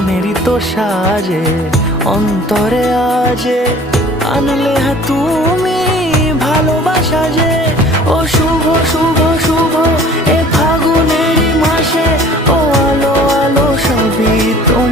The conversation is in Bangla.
মনেরই তো সাজে অন্তরে আজে আনলে তুমি ভালোবাসা যে। ও শুভ শুভ শুভ এ ফাগুনেরই মাসে, ও আলো আলো সবই তোমার।